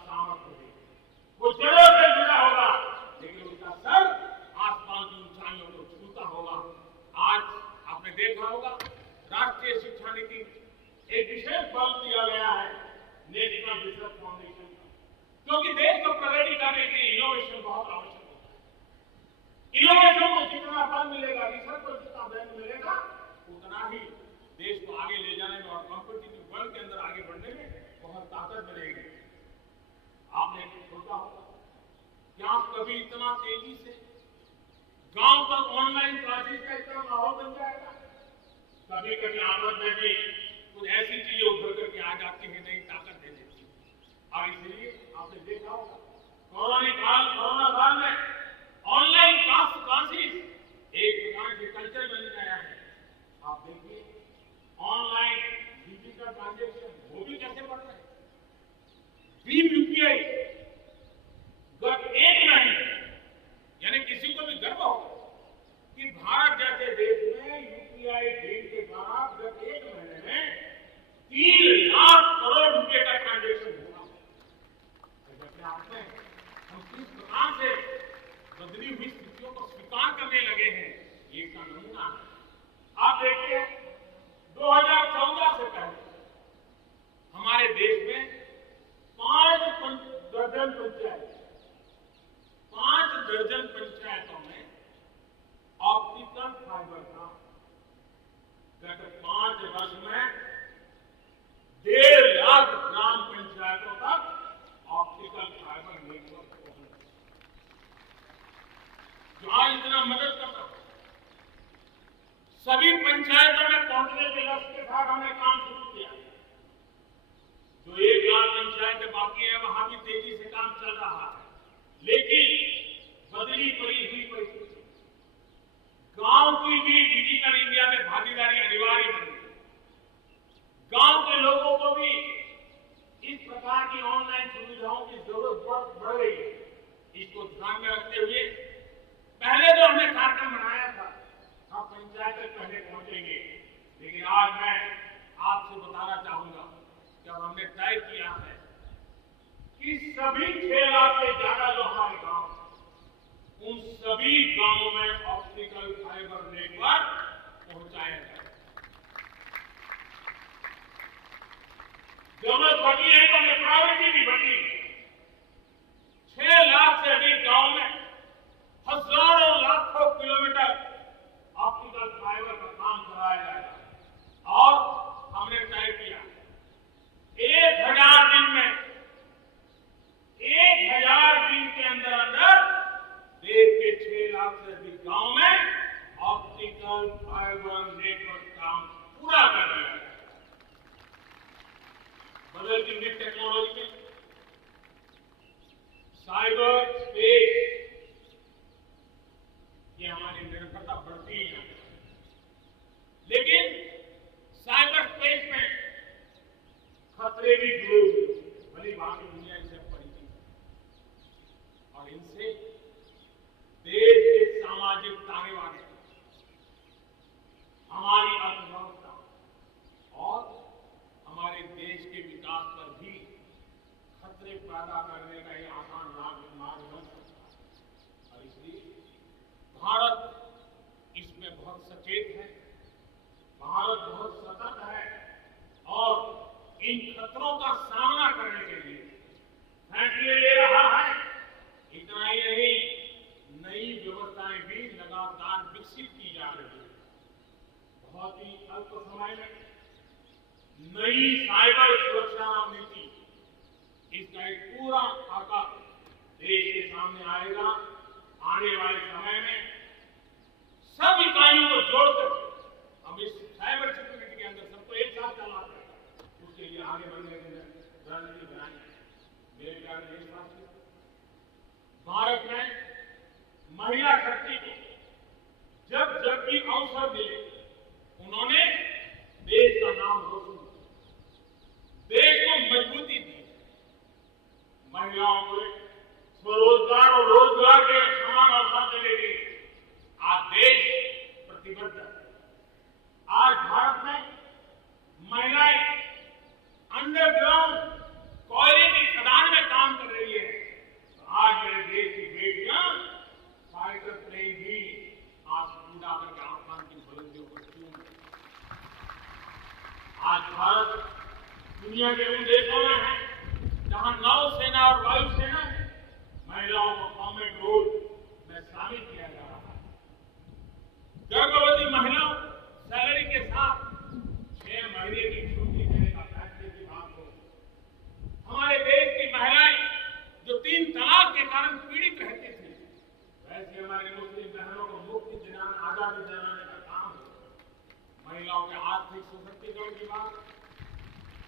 सामर्थ्य है। वो जड़ों से जुड़ा होगा, लेकिन उसका सर आसमान की ऊंचाइयों को छूता होगा। आज आपने देखा होगा राष्ट्रीय शिक्षा नीति एक विशेष बल दिया गया है नेशनल रिसर्च फाउंडेशन का, क्योंकि देश को प्रगति करने के लिए इनोवेशन बहुत आवश्यक होता है। इनोवेशन को जितना बल मिलेगा, रिसर्च को जितना बल मिलेगा, उतना ही देश को आगे ले जाने में और कॉम्पिटिटिव वर्ल्ड के अंदर आगे बढ़ने में बहुत ताकत मिलेगी। आपने सोचा होगा क्या कभी इतना तेजी से गांव तक ऑनलाइन क्लासेस का इतना माहौल बन जाएगा? कभी कभी आपस में भी कुछ ऐसी चीजें उभर करके आ जाती है, नई ताकत दे देती है। और इसलिए आपने देखा होगा कोरोना काल में ऑनलाइन क्लासेस एक प्रकार के कल्चर बन गया है। आप देखिए ऑनलाइन डिजिटल ट्रांजेक्शन वो भी कैसे बढ़ रहे हैं। भीम यूपीआई गत एक महीने, यानी किसी को भी गर्व हो कि भारत जैसे देश में यूपीआई भीम के द्वारा गत एक महीने में 3 लाख करोड़ रुपए का ट्रांजेक्शन हुआ। आपने हम किस प्रकार से बदली हुई स्थितियों को स्वीकार करने लगे हैं, ये इसका नमूना है। आप देखिए 2014 से पहले हमारे देश में 5 दर्जन पंचायतों में ऑप्टिकल फाइबर था। गत 5 वर्ष में 1.5 लाख ग्राम पंचायतों तक ऑप्टिकल फाइबर नेटवर्क पहुंच, जो आज इतना मदद करता है। सभी पंचायतों में पहुंचने के लक्ष्य के साथ हमने काम शुरू किया। जो 1 लाख पंचायतें बाकी है वहां भी तेजी से काम चल रहा है, लेकिन बदली पड़ी हुई परिस्थिति, गांव की भी डिजिटल इंडिया में भागीदारी अनिवार्य बन गई। गांव के लोगों को भी इस प्रकार की ऑनलाइन सुविधाओं की जरूरत बढ़ गई है। इसको ध्यान में रखते हुए पहले जो हमने कार्यक्रम बनाया था, हम पंचायत तक पहले पहुंचेंगे, लेकिन आज मैं आपसे बताना चाहूंगा कि अब हमने तय किया है कि सभी 6 लाख से ज्यादा जो हमारे गांव, उन सभी गांवों में ऑप्टिकल फाइबर नेटवर्क पहुंचाया जाए। जरूरत बढ़ी है तो हमें प्रायोरिटी भी बढ़ी है। 6 लाख से अधिक गांव में हजारों लाखों किलोमीटर ऑप्टिकल फाइबर का काम कराया जाएगा। और हमने तय किया 1000 दिन में, 1000 दिन के अंदर अंदर देश के 6 लाख से अधिक गांव में ऑप्टिकल फाइबर नेटवर्क काम पूरा कर दिया है। बदलती हुई टेक्नोलॉजी में साइबर स्पेस, ये हमारी निर्भरता बढ़ती ही जाती है। लेकिन साइबर स्पेस में खतरे भी जुड़े हुए, भली भांति दुनिया इनसे परिचित है और इनसे देश के सामाजिक तानेबाने, हमारी अर्थव्यवस्था और हमारे देश के विकास पर भी खतरे पैदा करने का ये आसान मार्ग बन सकता है। और इसलिए भारत इसमें बहुत सचेत है, भारत बहुत सतर्क है और इन खतरों का सामना करने के लिए फैसले ले रहा है। इतना ही नहीं, नई व्यवस्थाएं भी लगातार विकसित की जा रही है। बहुत ही अल्प समय में नई साइबर सुरक्षा नीति, इसका एक पूरा खाका देश के सामने आएगा। आने वाले समय में सब इकाइयों को जोड़कर हम इस साइबर सिक्योरिटी के अंदर सबको एक साथ चलाते हैं, उसके लिए आगे बढ़ने की रणनीति बनाएंगे। मेरे प्यारे देशवासियों, भारत में महिला शक्ति को जब भी अवसर मिले, उन्होंने देश का नाम रोशन किया, देश को मजबूती दी। महिलाओं को स्वरोजगार और रोजगार के समान अवसर देने के लिए आज देश प्रतिबद्ध है। आज भारत में महिलाएं अंडरग्राउंड कोयले की खदान में काम आज भारत दुनिया के उन देशों में है जहां नौसेना और वायुसेना में महिलाओं को कॉम्बैट रोल में शामिल किया जा रहा है। गर्भवती महिलाओं सैलरी के साथ 6 महीने की छुट्टी देने का फैसले की बात हो। हमारे देश की महिलाएं जो 3 तलाक के कारण पीड़ित रहती थी, वैसे हमारी मुस्लिम बहनों को मुक्ति दिलाने, आजादी दिलाने का काम है। महिलाओं के आर्थिक सशक्तिकरण की बात,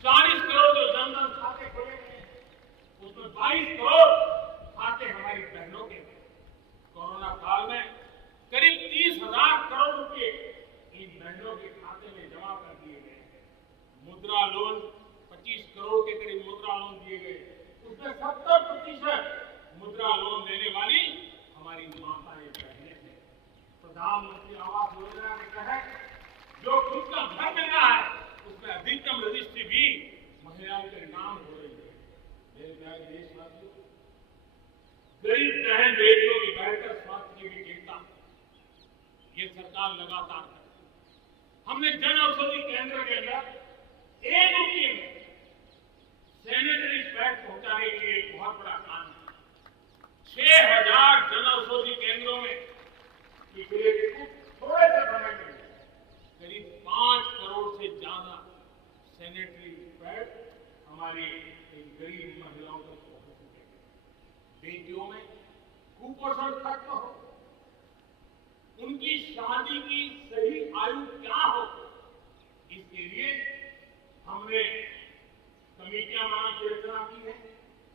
40 करोड़ जो जनधन खाते खोले गए, उसमें 22 करोड़ खाते हमारी बहनों के थे। कोरोना काल में करीब 30,000 करोड़ रुपए इन बहनों के खाते में जमा कर दिए गए। मुद्रा लोन 25 करोड़ के करीब मुद्रा लोन दिए गए, उसमें 70% मुद्रा लोन देने वाली हमारी माताएं बहनें हैं। प्रधानमंत्री आवास योजना के तहत जो खुद का घर मिला है, उसमें अधिकतम रजिस्ट्री भी महिलाओं के नाम हो रही है। मेरे प्यारे देशवासियों, गरीब बहन बेटियों की बेहतर स्वास्थ्य की भी चिंता ये सरकार लगातार करती है। हमने जन औषधि केंद्र के अंदर एक रुपये में सैनिटरी पैड पहुंचाने के लिए एक बहुत बड़ा काम किया। 6,000 जन औषधि केंद्रों में पिछले थोड़े से समय में करीब 5 करोड़ से ज्यादा सैनिटरी पैड हमारी गरीब महिलाओं तक पहुंच चुके हैं। बेटियों में कुपोषण खत्म हो, उनकी शादी की सही आयु क्या हो, इसके लिए हमने कमेटियां बनाकर रचना की है।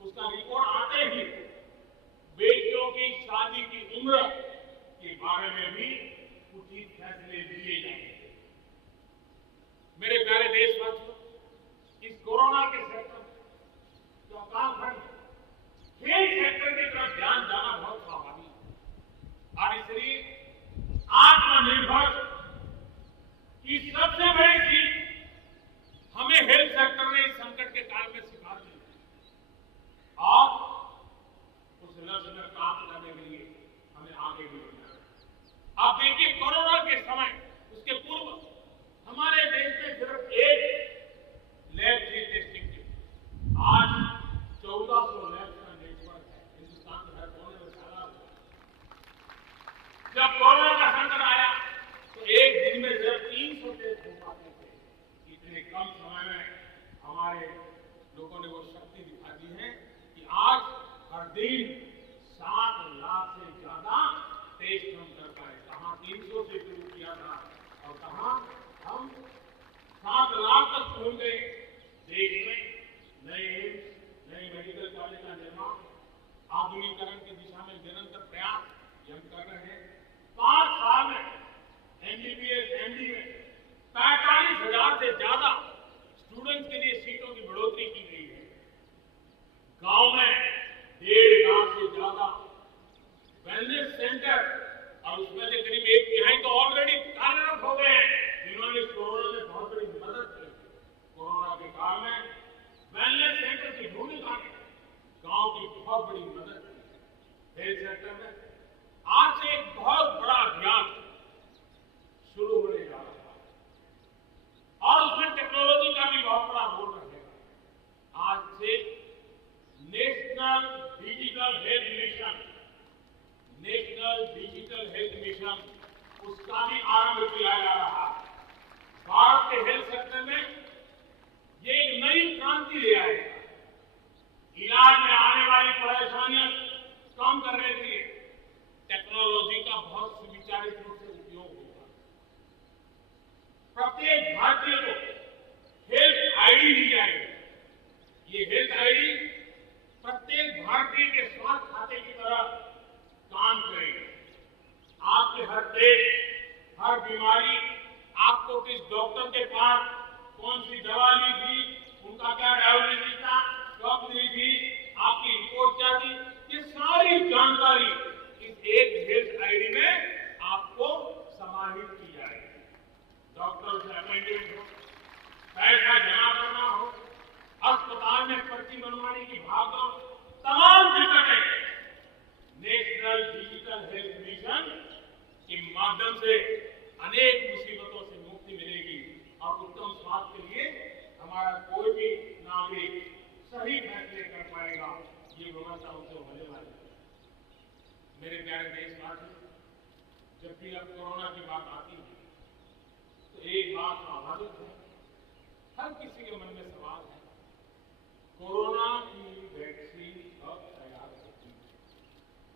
उसका रिपोर्ट आते ही बेटियों की शादी की उम्र के बारे में भी उचित फैसले लिए जाएंगे। मेरे प्यारे देशवासियों, इस कोरोना के सेक्टर जो कालखंड खेल सेक्टर की तरफ ध्यान जाना बहुत स्वाभाविक है। और इसलिए आत्मनिर्भर की सबसे बड़ी सीख हमें हेल्थ सेक्टर ने इस संकट के काल में सिखा दी और उस लक्ष्य में प्राप्त करने के लिए हमें आगे भी बढ़ना है। आप देखिए, कोरोना के समय, उसके पूर्व हमारे देश में सिर्फ एक लैब थी टेस्टिंग की। आज 1400 लैब का नेटवर्क है। हिंदुस्तान के हर कोने में फैला हुआ है। जब कोरोना का संकट आया तो एक दिन में सिर्फ 300 टेस्ट हो पाते थे। इतने कम समय में हमारे लोगों ने वो शक्ति दिखा दी है कि आज हर दिन 7 लाख से ज्यादा टेस्ट हम कर पाए। कहाँ 300 से शुरू किया था और कहाँ हम 7 लाख तक पहुंच गए। देश में नए मेडिकल कॉलेज का निर्माण, आधुनिकीकरण की दिशा में निरंतर प्रयास हम कर रहे हैं। 5 साल में एमबीबीएस, एमडी में 45,000 से ज्यादा स्टूडेंट्स के लिए सीटों की बढ़ोतरी की गई है। गांव में 1.5 लाख से ज्यादा वेलनेस सेंटर और उसमें से करीब 1/3 तो ऑलरेडी कार्यरत हो गए हैं, जिन्होंने कोरोना में बहुत बड़ी मदद की। कोरोना के काल में वेलनेस सेंटर की भूमिका ने गांव की बहुत बड़ी मदद की। हेल्थ सेक्टर में आज से एक बहुत बड़ा अभियान शुरू होने जा रहा है और उसमें टेक्नोलॉजी का भी बहुत बड़ा रोल रहेगा। आज से नेशनल डिजिटल हेल्थ मिशन उसका भी आरंभ किया जा रहा है। भारत के हेल्थ सेक्टर में ये एक नई क्रांति ले आएगा। इलाज में आने वाली परेशानियां कम करने के लिए टेक्नोलॉजी का बहुत सुविचारित रूप से उपयोग होगा। प्रत्येक भारतीय को हेल्थ आईडी दी जाएगी। ये हेल्थ आईडी प्रत्येक भारतीय के स्वास्थ्य खाते की तरह काम करेगी। आपके हर टेस्ट, हर बीमारी, आपको किस डॉक्टर के पास कौन सी दवा ली थी, उनका क्या डायग्नोसिस था, कब ली थी, आपकी रिपोर्ट क्या थी, ये सारी जानकारी इस एक हेल्थ आईडी में आपको समाहित की जाएगी। डॉक्टर से अपॉइंटमेंट हो, पैसा जमा करना हो, अस्पताल में पर्ची बनवाने की भागदौड़, तमाम दिक्कतें नेशनल डिजिटल हेल्थ मिशन के माध्यम से अनेक मुसीबतों से मुक्ति मिलेगी और उत्तम स्वास्थ्य के लिए हमारा कोई भी नागरिक सही फैसले कर पाएगा, ये व्यवस्था उसे होने वाली है। मेरे प्यारे देशवासी, जब भी अब कोरोना की बात आती है तो एक बात स्वाभाविक है, हर किसी के मन में सवाल है, कोरोना की वैक्सीन कब तैयार होगी?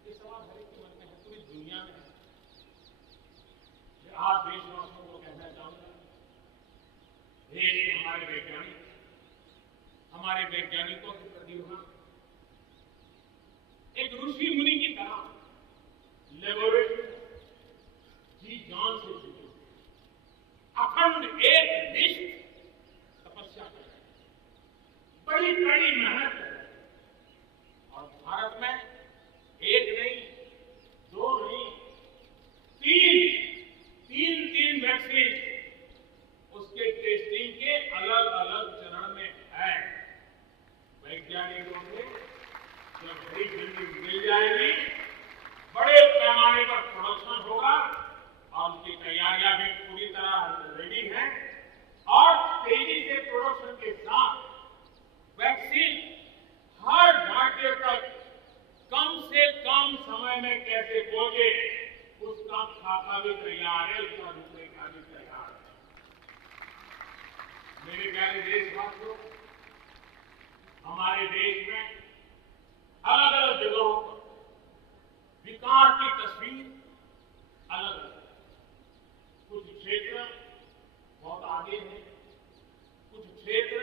ये सवाल हर एक के मन में है, पूरी दुनिया में है। आज देशवासियों को कहना चाहूंगा, देश के हमारे वैज्ञानिकों की प्रतिभा एक ऋषि मुनि की तरह लेबोरेटरी जी जान से जुटे, अखंड एक निष्ठ तपस्या कर रहे हैं, बड़ी कड़ी मेहनत कर रहे हैं। और भारत में एक नहीं, दो नहीं, तीन वैक्सीन उसके टेस्टिंग के अलग अलग चरण में है। वैज्ञानिकों को जब बड़ी जल्दी मिल जाएगी, बड़े पैमाने पर प्रोडक्शन होगा और उनकी तैयारियां भी पूरी तरह रेडी हैं और तेजी से प्रोडक्शन के साथ वैक्सीन हर भारतीय तक कम से कम समय में कैसे पहुंचे, उसका खाका भी तैयार है, उसका रूपरेखा भी तैयार है। मेरे प्यारे देशवासियों, हमारे देश में अलग अलग जगहों पर विकास की तस्वीर अलग अलग है। कुछ क्षेत्र बहुत आगे हैं, कुछ क्षेत्र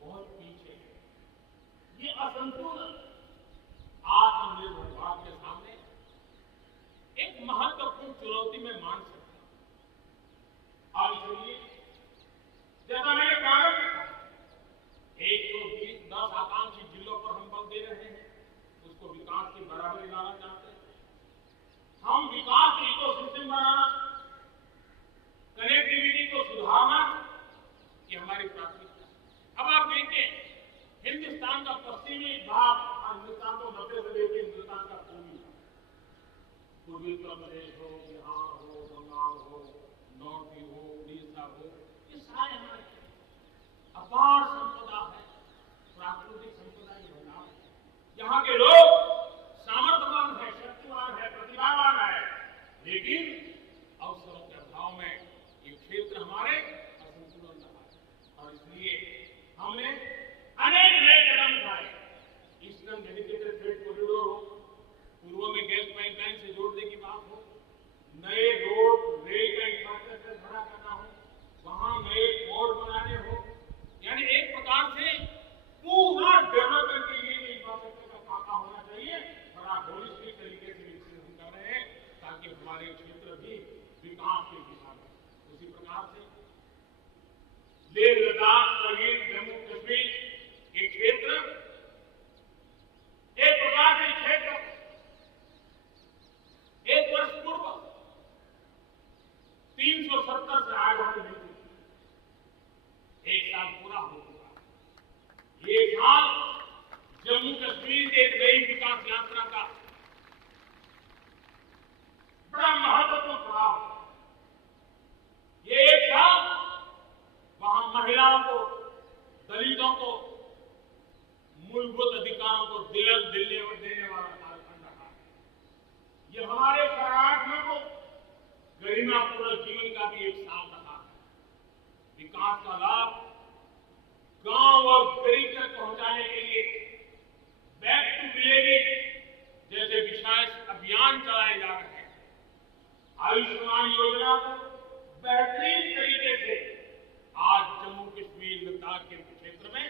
बहुत पीछे हैं। ये असंतुलन आत्मनिर्भर भारत के सामने एक महत्वपूर्ण चुनौती में मान सकता हूं। और इसलिए जैसा मैंने प्रारंभ में कहा, 110 आकांक्षी जिलों पर हम बल दे रहे हैं, उसको विकास की बराबरी लाना चाहते हैं। हम विकास की इकोसिस्टम बनाना, कनेक्टिविटी को सुधारना, ये हमारी प्राथमिकता है। अब आप देखिए, हिंदुस्तान का पश्चिमी भाग, हिंदुस्तान को मध्य से लेकर हिंदुस्तान का पूर्वी भाग, पूर्वी उत्तर प्रदेश हो, बिहार हो, बंगाल हो, नॉर्थ हो, उड़ीसा हो, ये सारे हमारे अपार संपदा है, प्राकृतिक संपदा की भंडार है। यहाँ के लोग सामर्थ्यवान है, शक्तिवान है, प्रतिभावान है, लेकिन अवसरों के अभाव में ये क्षेत्र हमारे असंतुलन रहा है। और इसलिए हमने अनेक नए कदम उठाए। ईस्टर्न डेडिकेटेड फ्रेट कॉरिडोर हो, पूर्व में गैस पाइपलाइन से जोड़ने की बात हो, नए रोड रेल का इंफ्रास्ट्रक्चर खड़ा करना हो, वहां नए पोर्ट बनाने हो, यानी एक प्रकार से पूरा डेवलपमेंट के लिए इंफ्रास्ट्रक्चर का काम होना चाहिए। बड़ा होलिस्टिक तरीके से विकसित हम कर रहे हैं ताकि हमारे क्षेत्र भी विकास के दिशा में। उसी प्रकार से लेह लद्दाख, करगिल, जम्मू कश्मीर ये क्षेत्र एक प्रकार से क्षेत्र 1 वर्ष पूर्व 370 से आगे नहीं थी, 1 साल पूरा हो चुका है। ये साल जम्मू कश्मीर के एक नई विकास यात्रा का बड़ा महत्वपूर्ण पड़ाव है। ये एक साल वहां महिलाओं को, दलितों को, मूलभूत अधिकारों को देने वाला कालखंड रहा है। ये हमारे शरणार्थियों को गरिमापूर्ण जीवन का भी एक साल रहा है। विकास का लाभ गांव और गरीब तक पहुंचाने के लिए बैक टू विलेज जैसे विशेष अभियान चलाए जा रहे हैं। आयुष्मान योजना को बेहतरीन तरीके से आज जम्मू कश्मीर लद्दाख के क्षेत्र में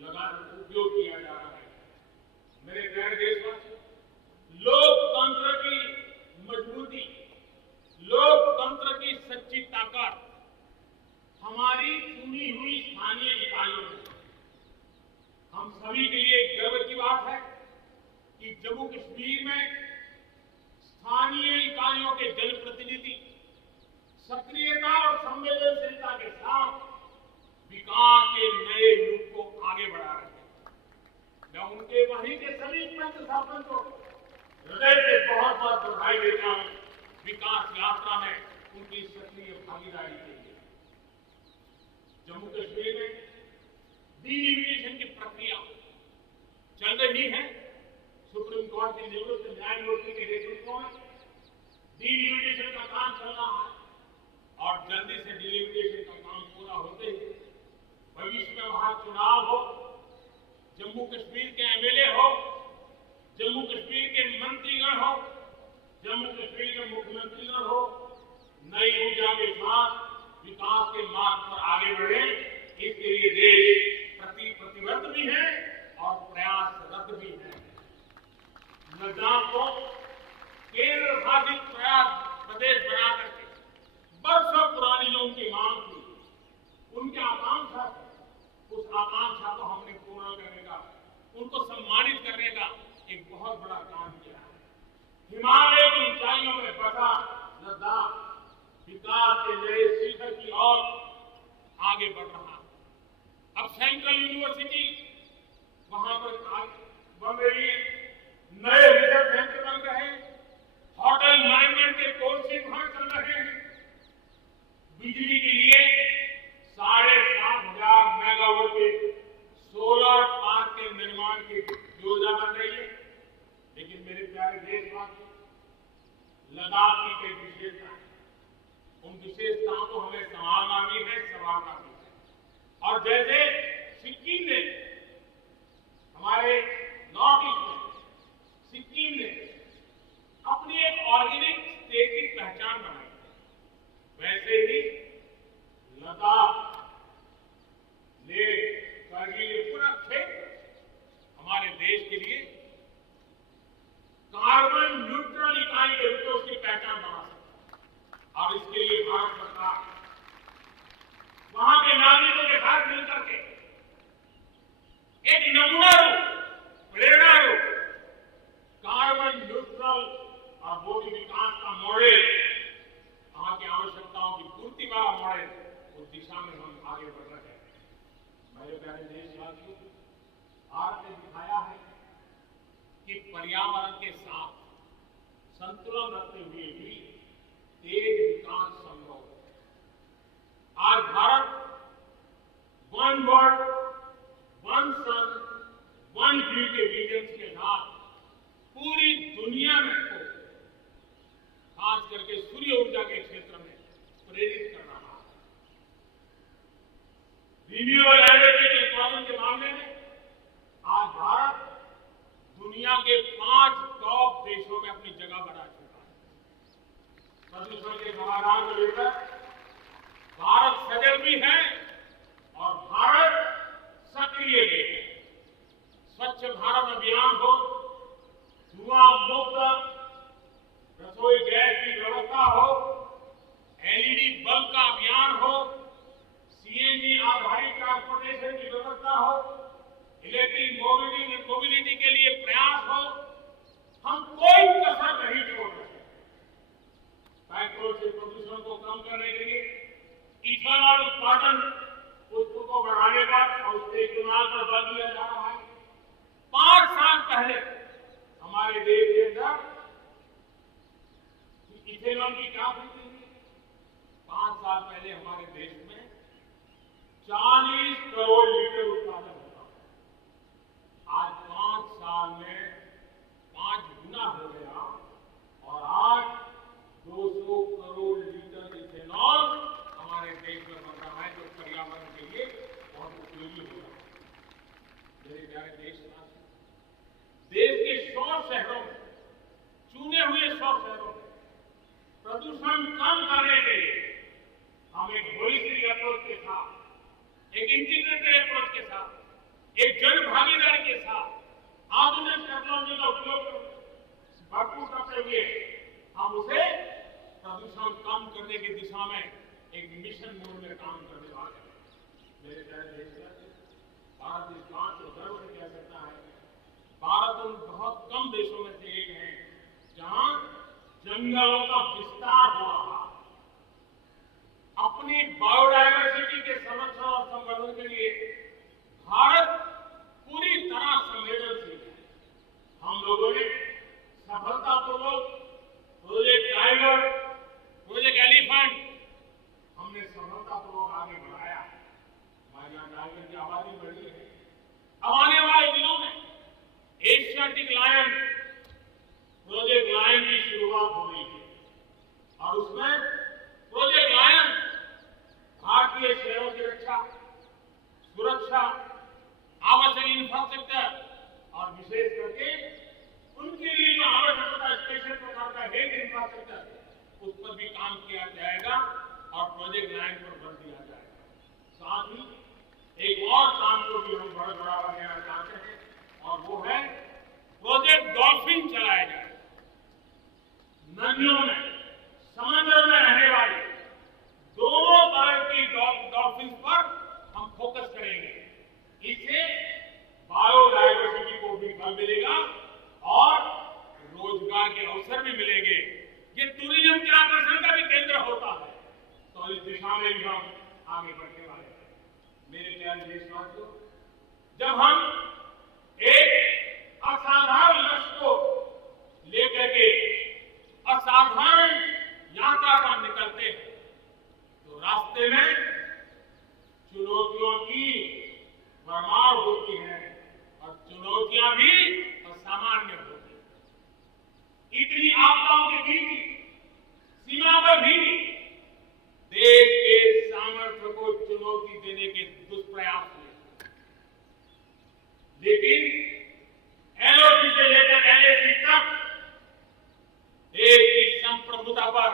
लगातार उपयोग किया जा रहा है। मेरे प्यारे देशवासियों, लोकतंत्र की मजबूती, लोकतंत्र की सच्ची ताकत हमारी चुनी हुई स्थानीय इकाइयों में। हम सभी के लिए गर्व की बात है कि जम्मू कश्मीर में स्थानीय इकाइयों के जनप्रतिनिधि सक्रियता और संवेदनशीलता के साथ विकास के नए युग को आगे बढ़ा रहे हैं। मैं उनके वहीं के सभी पंच शासन को हृदय से बहुत बहुत बधाई देता हूं विकास यात्रा में उनकी सक्रिय भागीदारी के लिए। जम्मू कश्मीर में डिलिमिटेशन की प्रक्रिया चल रही है। सुप्रीम कोर्ट की निवृत्त न्यायमूर्ति के नेतृत्व में डिलिमिटेशन का काम चल रहा है और जल्दी से डिलिमिटेशन का काम पूरा होते ही भविष्य में वहां चुनाव हो, जम्मू कश्मीर के एमएलए हो, जम्मू कश्मीर के मंत्रीगण हो, जम्मू कश्मीर के मुख्यमंत्रीगण हो, नई ऊर्जा के साथ विकास के मार्ग पर आगे बढ़े। इसके लिए देश प्रतिबद्ध भी है और प्रयासरत भी है। लद्दाख को केंद्र शासित प्रदेश बना करके वर्षों पुरानी जो उनकी मांग थी, उनकी आकांक्षा थी, उस आकांक्षा को हमने पूरा करने का, उनको सम्मानित करने का एक बहुत बड़ा काम किया है। हिमालय की ऊंचाइयों में बसा लद्दाख विकास के नए शिखर की ओर आगे बढ़ रहा है। अब सेंट्रल यूनिवर्सिटी वहां पर बन रही है, नए रिसर्च सेंटर बन रहे हैं, होटल मैनेजमेंट के कोर्सेज वहां चल रहे हैं। बिजली के लिए 7,500 मेगावाट के सोलर पार्क के निर्माण की योजना बन रही है। लेकिन मेरे प्यारे देशवासियों, लद्दाख की कई विशेषता है, उन विशेषताओं को हमें संभालना भी है, संभालना भी है। और जैसे सिक्किम ने, हमारे नॉर्थ ईस्ट में सिक्किम ने अपनी एक ऑर्गेनिक स्टेट की पहचान बनाई है, वैसे ही लद्दाख ने करगिल ये पूरा क्षेत्र हमारे देश के लिए कार्बन न्यूट्रल इकाई के रूप में उसकी पहचान बना सकता है। और इसके लिए भारत सरकार वहां के नागरिकों के साथ मिलकर के एक नमूना रूप, प्रेरणा रूप कार्बन न्यूट्रल और बोधि विकास का मॉडल, वहां की आवश्यकताओं की पूर्ति वाला मॉडल, उस दिशा में हम आगे बढ़ रहे हैं। मेरे प्यारे देशवासियों, भारत ने दिखाया है कि पर्यावरण के साथ संतुलन रखते हुए भी तेज विकास संभव है। आज Bharat one world one sun one grid के विजन के साथ पूरी दुनिया में को खास करके सूर्य ऊर्जा के क्षेत्र में प्रेरित कर रहा है। रिन्यूएबल एनर्जी के उत्पादन के मामले में आज भारत दुनिया के 5 टॉप देशों में अपनी जगह बना चुका है। प्रदूषण के समाधान को लेकर भारत सजग भी है और भारत सक्रिय भी है। स्वच्छ भारत अभियान हो, धुआं मुक्त रसोई गैस की व्यवस्था हो, एलईडी बल्ब का अभियान हो, सीएनजी आधारित ट्रांसपोर्टेशन की व्यवस्था हो, इलेक्ट्रिक मोबिलिटी के लिए प्रयास हो, हम कोई कसर नहीं छोड़ रहे। पेट्रोल से प्रदूषण को कम करने के लिए इथेनॉल उत्पादन को बढ़ाने पर और उसके इस्तेमाल पर बल दिया जा रहा है। 5 साल पहले हमारे देश के अंदर इथेनॉल की क्या स्थिति थी? 5 साल पहले हमारे देश में 40 करोड़ लीटर उत्पादन होता था। आज 5 साल में 5 गुना हो गया और आज 200 करोड़ लीटर इथेनॉल हमारे देश में बन रहा है, जो पर्यावरण के लिए बहुत उपयोगी हो रहा है। मेरे प्यारे देशवासी, देश के 100 शहरों में, चुने हुए 100 शहरों में प्रदूषण कम करने के लिए हम एक होलिस्टिक अप्रोच के साथ, एक इंटीग्रेटेड अप्रोच के साथ, एक जन भागीदारी के साथ आधुनिक टेक्नोलॉजी का उपयोग भरपूर करते हुए हम उसे प्रदूषण कम करने की दिशा में एक मिशन मोड में काम करने वाले हैं। मेरे प्यारे देशवासी, भारत इस बात को गर्व से कह सकता है, भारत उन बहुत कम देशों में से एक है जहां जंगलों का विस्तार हो रहा है। अपनी बायोडायवर्सिटी के संरक्षण और संवर्धन के लिए भारत पूरी तरह संवेदनशील है। हम लोगों ने सफलतापूर्वक प्रोजेक्ट टाइगर, प्रोजेक्ट एलिफेंट हमने सफलतापूर्वक आगे बढ़ाया। टाइगर की आबादी बढ़ी है। अब आने वाले दिनों में एशियाटिक लायन प्रोजेक्ट लायन की शुरुआत हो रही है और उसमें प्रोजेक्ट लायन भारतीय शहरों की रक्षा, सुरक्षा, आवश्यक इंफ्रास्ट्रक्चर और विशेष करके उनके लिए जो आवश्यक होता है स्पेशल प्रकार का हेल्थ इंफ्रास्ट्रक्चर, उस पर भी काम किया जाएगा और प्रोजेक्ट लाइन पर बल दिया जाएगा। साथ ही एक और काम को भी हम बहुत बढ़ावा देना चाहते हैं और वो है प्रोजेक्ट डॉल्फिन चलाया जाए। नदियों में, समंदर में रहने वाले दोनों तरह की डॉल्फिन पर हम फोकस करेंगे। इससे बायोडायवर्सिटी को भी बल मिलेगा और रोजगार के अवसर भी मिलेंगे। ये टूरिज्म के आकर्षण का भी केंद्र होता है, तो इस दिशा में भी हम आगे बढ़ने वाले हैं। मेरे प्यारे देशवासियों, जब हम एक असाधारण लक्ष्य को लेकर के असाधारण यात्रा पर निकलते हैं तो रास्ते में चुनौतियों की भरमार होती है और चुनौतियां भी असामान्य होती है। इतनी आपदाओं के बीच सीमा पर भी देश के सामर्थ्य को चुनौती देने के दुष्प्रयास हुए, लेकिन एलओसी से लेकर एलएसी तक देश की संप्रभुता पर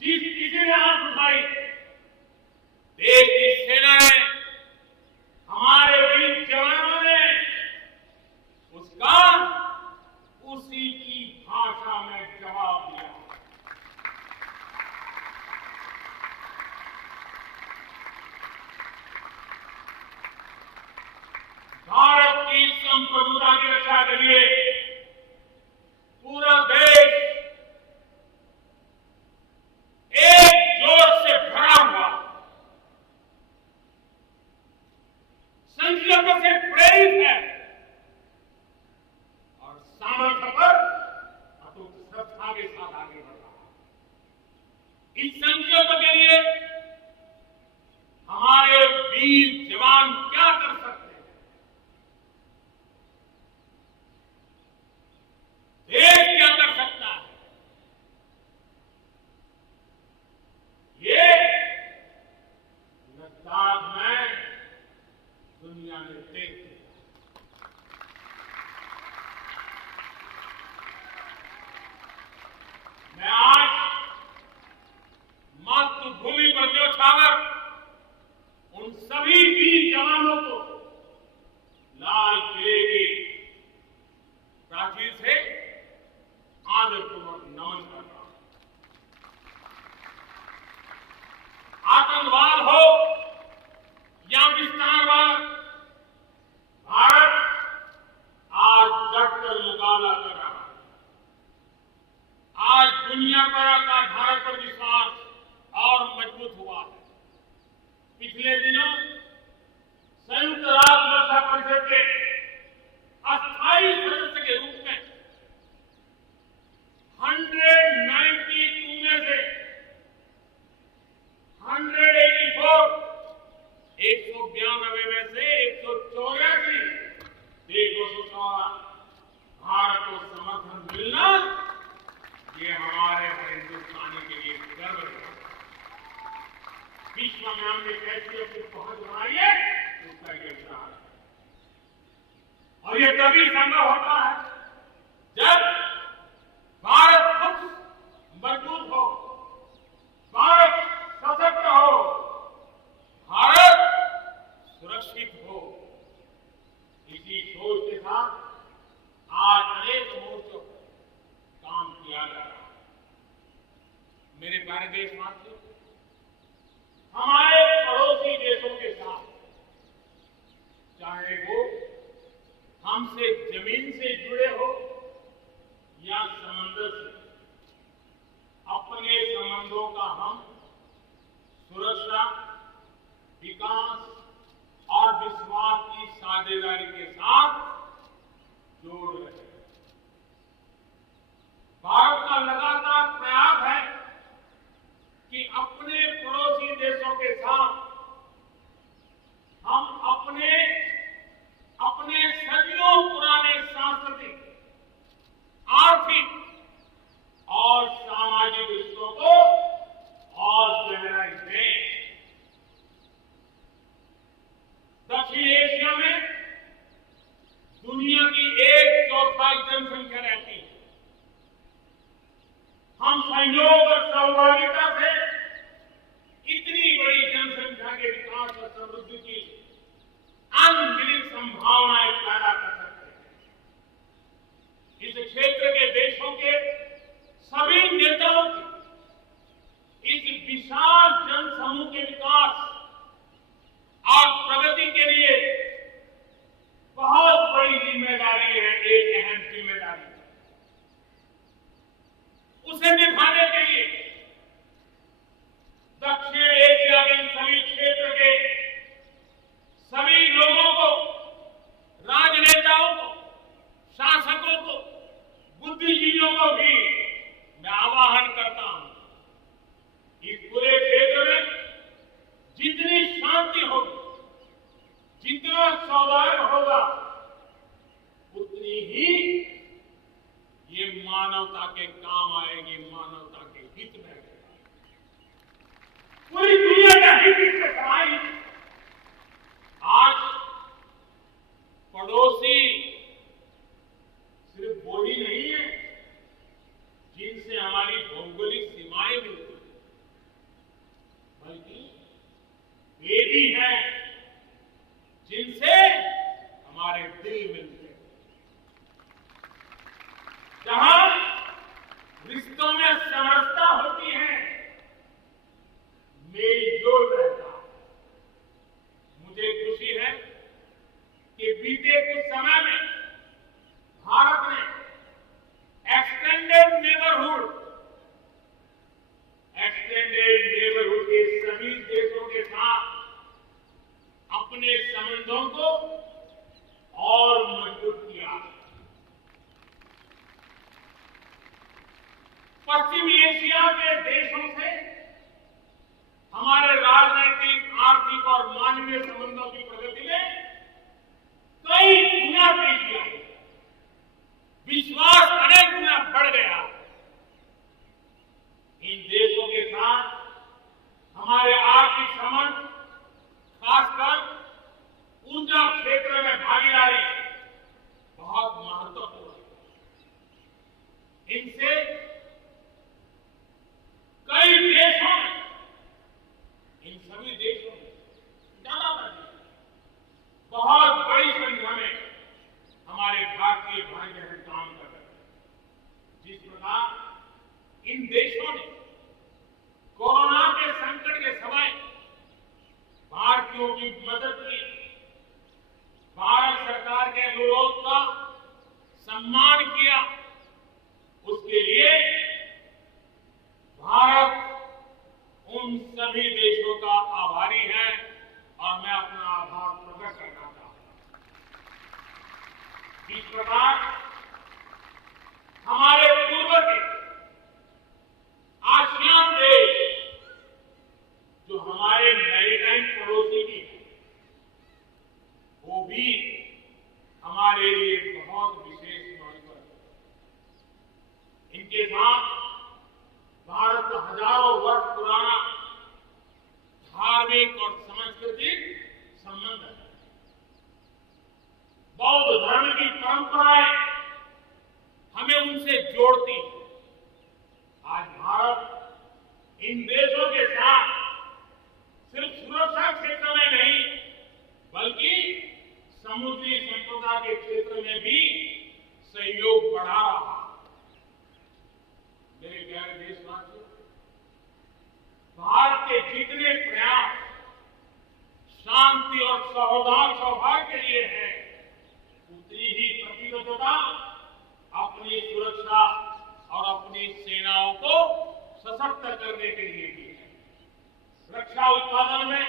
जिस किसी ने आंख उठाई, देश की सेना ने, हमारे वीर जवानों ने उसका उसी की भाषा में जवाब दिया। भारत की संप्रभुता की रक्षा के लिए पूरा देश एकजुट से भरा हुआ, संकल्प से प्रेरित है और सामर्थ्य पर अटूट श्रद्धा के साथ आगे बढ़ रहा है। इस संकल्प के लिए हमारे वीर जवान क्या कर सकते हैं? देश क्या कर सकता है? ये लद्दाख में दुनिया ने देख लिया। मैं आज मातृभूमि पर न्यौछावर उन सभी वीर जवानों को लाल किले की प्राचीर से आदरपूर्वक नमन कर रहा हूं। आतंकवाद हो या विस्तारवाद, भारत आज डटकर मुकाबला कर रहा है। आज दुनिया पर का भारत पर विश्वास और मजबूत हुआ है। पिछले दिनों संयुक्त राष्ट्र सुरक्षा परिषद के अस्थायी सदस्य के रूप में 192 में से 192 में से 184 देशों को भारत को समर्थन मिलना, ये हमारे हर हिंदुस्तानी के लिए गर्व है। विश्व में हमने कैसी अपनी पहुंच बनाई है, उसका ये उदाहरण है। और ये तभी संभव होता है जब भारत खुद मजबूत हो, भारत सशक्त हो, भारत सुरक्षित हो। इसी सोच के साथ आज अनेक मोर्चों पर काम किया जा रहा है। मेरे प्यारे देशवासियों, हमारे पड़ोसी देशों के साथ, चाहे वो हमसे जमीन से जुड़े हो या समंदर से, अपने संबंधों का हम सुरक्षा, विकास और विश्वास की साझेदारी के साथ जोड़ रहे हैं। भारत का लगातार प्रयास है कि अपने पड़ोसी देशों के साथ समृद्धि की अनगिनत संभावनाएं पैदा कर सकते हैं। इस क्षेत्र के देशों के सभी नेताओं की इस विशाल जनसमूह के विकास और प्रगति के लिए बहुत बड़ी जिम्मेदारी है, एक अहम जिम्मेदारी है। उसे निभाने के लिए दक्षिण एशिया के सभी क्षेत्र के सभी लोगों को, राजनेताओं को, शासकों को, बुद्धिजीवियों को भी मैं आह्वान करता हूं, इस पूरे क्षेत्र में जितनी शांति होगी, जितना सौहार्द होगा, उतनी ही ये मानवता के काम आएगी, मानवता के हित में आएगी। पूरी दुनिया का हित इसमें समाई। आज पड़ोसी सिर्फ वो ही नहीं है जिनसे हमारी भौगोलिक सीमाएं मिलती हैं, बल्कि वे भी हैं जिनसे हमारे दिल मिलते हैं। जहां रिश्तों में समरसता होती है, मेलजोल रहता है। मुझे खुशी है कि बीते कुछ समय में भारत ने एक्सटेंडेड नेबरहुड के सभी देशों के साथ अपने संबंधों को और मजबूत किया। पश्चिमी एशिया के देशों से हमारे राजनीतिक, आर्थिक और मानवीय संबंधों की प्रगति में कई गुना तेजी आई, विश्वास अनेक गुना बढ़ गया। इन देशों के साथ हमारे आर्थिक संबंध, खासकर ऊर्जा क्षेत्र में भागीदारी बहुत महत्वपूर्ण है। इनसे कई देशों में, इन सभी देशों में ज्यादातर बहुत बड़ी संख्या में हमारे भारतीय भाई बहन काम कर रहे हैं। जिस प्रकार इन देशों ने कोरोना के संकट के समय भारतीयों की मदद की, भारत सरकार के अनुरोध का सम्मान किया, उसके लिए भारत उन सभी देशों का आभारी है और मैं अपना आभार प्रकट करना चाहता हूं। इस प्रकार हमारे पूर्व के आसियान देश, जो हमारे मैरीटाइम पड़ोसी भी हैं, वो भी हमारे लिए बहुत विशेष महत्व है। इनके साथ भारत का हजारों वर्ष पुराना धार्मिक और सांस्कृतिक संबंध है। बौद्ध धर्म की परंपराएं हमें उनसे जोड़ती हैं। आज भारत इन देशों के साथ सिर्फ सुरक्षा क्षेत्र में नहीं, बल्कि समुद्री संपदा के क्षेत्र में भी सहयोग बढ़ा रहा है। मेरे प्यारे देशवासियों, भारत के जितने प्रयास शांति और सौहार्द के लिए है, उतनी ही प्रतिबद्धता अपनी सुरक्षा और अपनी सेनाओं को सशक्त करने के लिए भी है। रक्षा उत्पादन में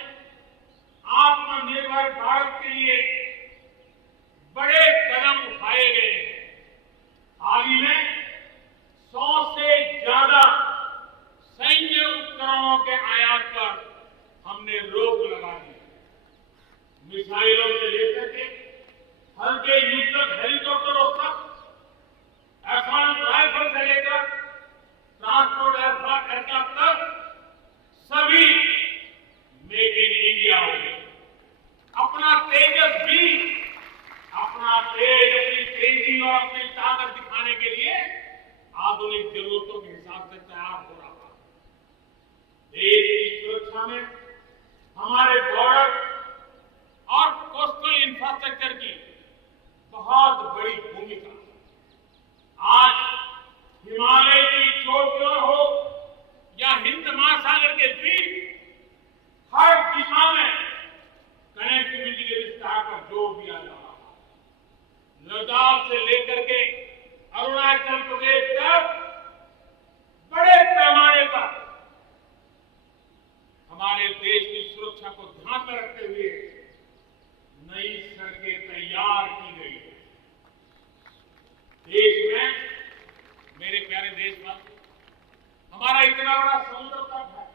आत्मनिर्भर भारत के लिए बड़े कदम उठाए गए हैं। हाल ही में 100 से ज्यादा सैन्य उपकरणों के आयात पर हमने रोक लगा दी। मिसाइलों से लेकर के हल्के युद्धक हेलीकॉप्टरों तक, असॉल्ट राइफल से लेकर ट्रांसपोर्ट एयरक्राफ्ट तक सभी मेक इन इंडिया हो गए। अपना तेजस भी, अपनी तेजी और अपनी ताकत दिखाने के लिए आधुनिक जरूरतों के हिसाब से तैयार हो रहा है। देश की सुरक्षा में हमारे बॉर्डर रखते हुए नई सड़कें तैयार की गई है। देश में मेरे प्यारे देशवासी, हमारा इतना बड़ा समुद्र तट है,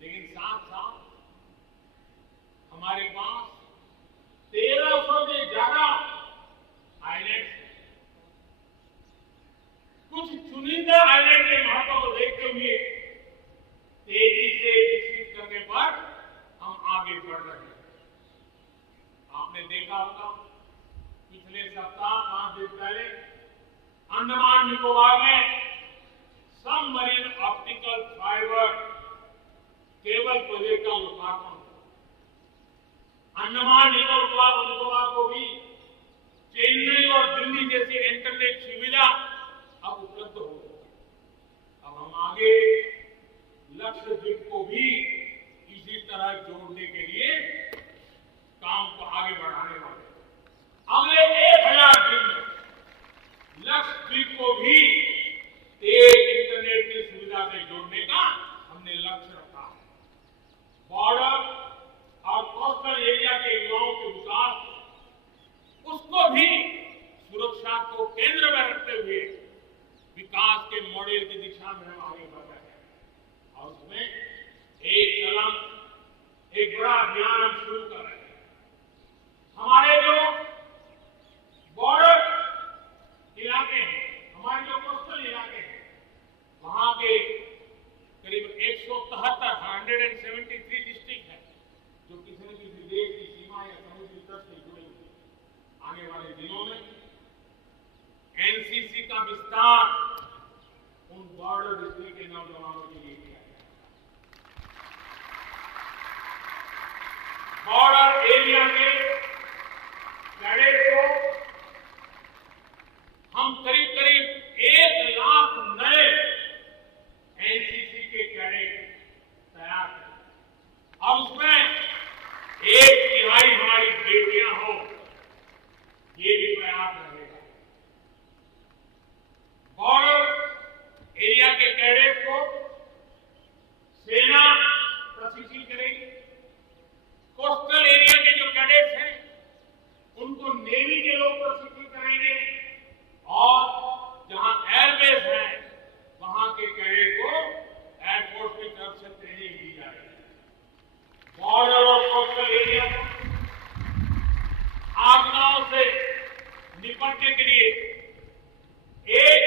लेकिन साथ साथ हमारे पास 1300 से ज्यादा आइलैंड्स हैं। कुछ चुनिंदा आइलैंड के महत्व को देखते हुए तेजी से विकसित करने पर हम आगे बढ़ रहे हैं। आपने देखा होगा, पिछले सप्ताह 5 दिन पहले अंडमान निकोबार में submarine optical fibre cable project का लोकार्पण हुआ। अंडमान निकोबार को भी चेन्नई और दिल्ली जैसी इंटरनेट सुविधा अब उपलब्ध हो गई। अब हम आगे लक्षद्वीप को भी इसी तरह जोड़ने के लिए काम को आगे बढ़ाने वाले हैं। अगले 1000 दिन में लक्षद्वीप को भी तेज इंटरनेट की सुविधा से जोड़ने का हमने लक्ष्य रखा है। बॉर्डर और कोस्टल एरिया के युवाओं के विकास, उसको भी सुरक्षा को केंद्र में रखते हुए विकास के मॉडल की दिशा में हम आगे बढ़ रहे हैं। और उसमें एक बड़ा अभियान हम शुरू कर रहे हैं। हमारे जो बॉर्डर इलाके हैं, हमारे जो कोस्टल इलाके हैं, वहां के करीब 173 डिस्ट्रिक्ट है जो किसी न किसी देश की सीमा या समुद्री तट से जुड़े हुए हैं। आने वाले दिनों में एनसीसी का विस्तार उन बॉर्डर डिस्ट्रिक्ट के नौजवानों के लिए किया जाएगा। बॉर्डर एरिया के कैडेट को हम करीब 1 लाख नए एनसीसी के कैडेट तैयार करें और उसमें 1/3 हमारी बेटियां हो, ये भी प्रयास रहेगा। बॉर्डर एरिया के कैडेट को सेना प्रशिक्षित करेगी। कोस्टल एरिया के जो कैडेट्स हैं उनको नेवी के लोग प्रशिक्षित करेंगे और जहां एयरबेस है वहां के कैडेट को एयरफोर्स की तरफ से ट्रेनिंग दी जाएगी। बॉर्डर और कोस्टल एरिया आपदाओं से निपटने के लिए एक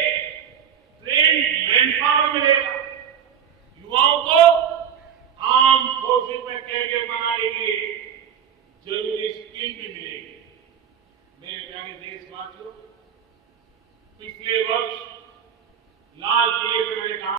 ट्रेन मैनपावर मिलेगा। युवाओं को आर्म फोर्सेज में कैरियर बनाने के लिए जरूरी स्किल भी मिलेगी। मेरे प्यारे देशवासियों, पिछले वर्ष लाल किले से